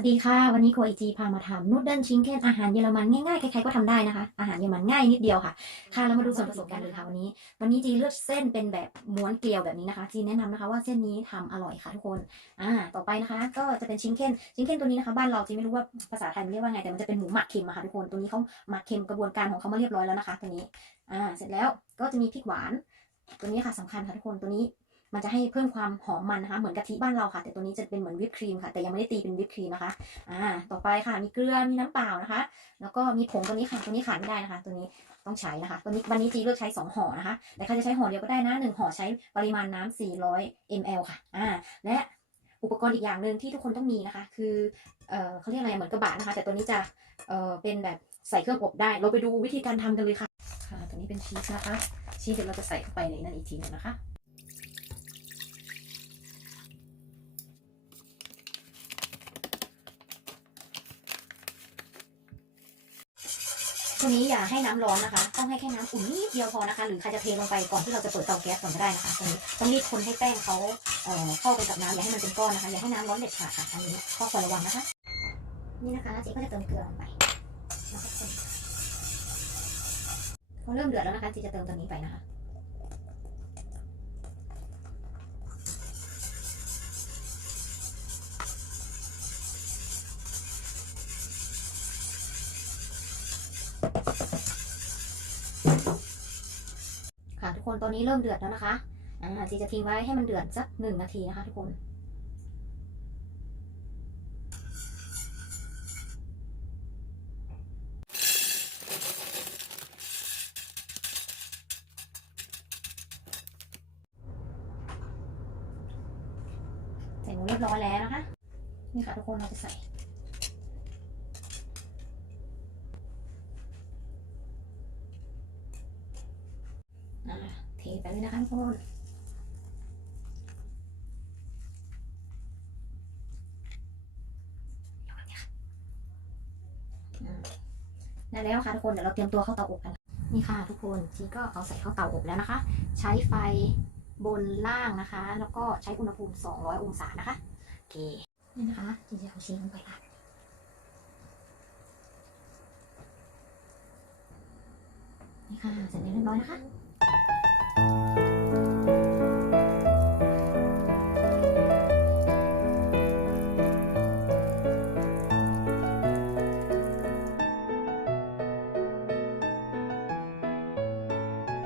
วัสดีค่ะ วันนี้โคอิจีพามาทำนูดเดิลชิงเก้นอาหารเยอรมันง่ายๆ ใครๆก็ทำได้นะคะ อาหารเยอรมันง่ายนิดเดียวค่ะ ค่ะเรามาดูส่วนผสมกันเลยค่ะวันนี้ วันนี้จีเลือกเส้นเป็นแบบม้วนเกลียวแบบนี้นะคะ จีแนะนำนะคะว่าเส้นนี้ทำอร่อยค่ะทุกคน อ่า ต่อไปนะคะ ก็จะเป็นชิงเก้นชิงเก้นตัวนี้นะคะบ้านเราจีไม่รู้ว่าภาษาไทยมันเรียกว่าไงแต่มันจะเป็นหมูหมักเค็มอะค่ะทุกคน ตัวนี้เขาหมักเค็มกระบวนการของเขามาเรียบร้อยแล้วนะคะ ตัวนี้ อ่า เสร็จแล้วก็จะมีพริกหวาน ตัวนี้ค่ะสำคัญค่ะทุกคน ตัวนี้ มันจะให้เพิ่มความหอมมันนะคะ เหมือนกะทิบ้านเราค่ะ แต่ตัวนี้จะเป็นเหมือนวิปครีมค่ะ แต่ยังไม่ได้ตีเป็นวิปครีมนะคะ อ่า ต่อไปค่ะ มีเกลือ มีน้ำเปล่านะคะ แล้วก็มีผงตัวนี้ค่ะ ตัวนี้ขาดไม่ได้นะคะ ตัวนี้ต้องใช้นะคะ ตัวนี้วันนี้จีเลือกใช้ 2ห่อนะคะ แต่ใครจะใช้ห่อเดียวก็ได้นะหนึ่งห่อใช้ปริมาณน้ำ400 ml ค่ะ อ่า และอุปกรณ์อีกอย่างหนึ่งที่ทุกคนต้องมีนะคะ คือ เอ่อเขาเรียกอะไร เหมือนกระบะนะคะ แต่ตัวนี้จะ เอ่อเป็นแบบใส่เครื่องอบได้ เราไปดูวิธีการทำกันเลยค่ะ ค่ะ ตัวนี้เป็นชีสนะคะ ชีสเดี๋ยวเราจะใส่เข้าไปในนั้นอีกทีนึงนะคะ ตัวนี้อย่าให้น้ำร้อนนะคะ ต้องให้แค่น้ำอุ่นนิดเดียวพอนะคะ หรือใครจะเทลงไปก่อนที่เราจะเปิดเตาแก๊สก่อนก็ได้นะคะตรงนี้ต้องรีบคนให้แป้งเขาเอ่อเข้าไปกับน้ำอย่าให้มันเป็นก้อนนะคะ อย่าให้น้ำร้อนเด็ดขาดค่ะ อันนี้ข้อควรระวังนะคะ นี่นะคะเจ๊ก็จะเติมเกลือลงไปแล้วก็คนพอเริ่มเดือดแล้วนะคะเจ๊จะเติมตัวนี้ไปนะคะ ค่ะทุกคนตอนนี้เริ่มเดือดแล้วนะคะอ่าจีจะทิ้งไว้ให้มันเดือดสักหนึ่งนาทีนะคะทุกคนใส่หมูเรียบร้อยแล้วนะคะ นี่ค่ะทุกคนเราจะใส่ อ่าเท ไปเลยนะคะทุกคนอ่าได้แล้วค่ะทุกคนเดี๋ยวเราเตรียมตัวเข้าเตาอบกันนี่ค่ะทุกคนจีก็เอาใส่เข้าเตาอบแล้วนะคะ ใช้ไฟบนล่างนะคะ แล้วก็ใช้อุณหภูมิ 200 องศานะคะโอเคนี่นะคะจีจะเอาชีสลงไปค่ะนี่ค่ะเสร็จแล้วเรียบร้อยนะคะ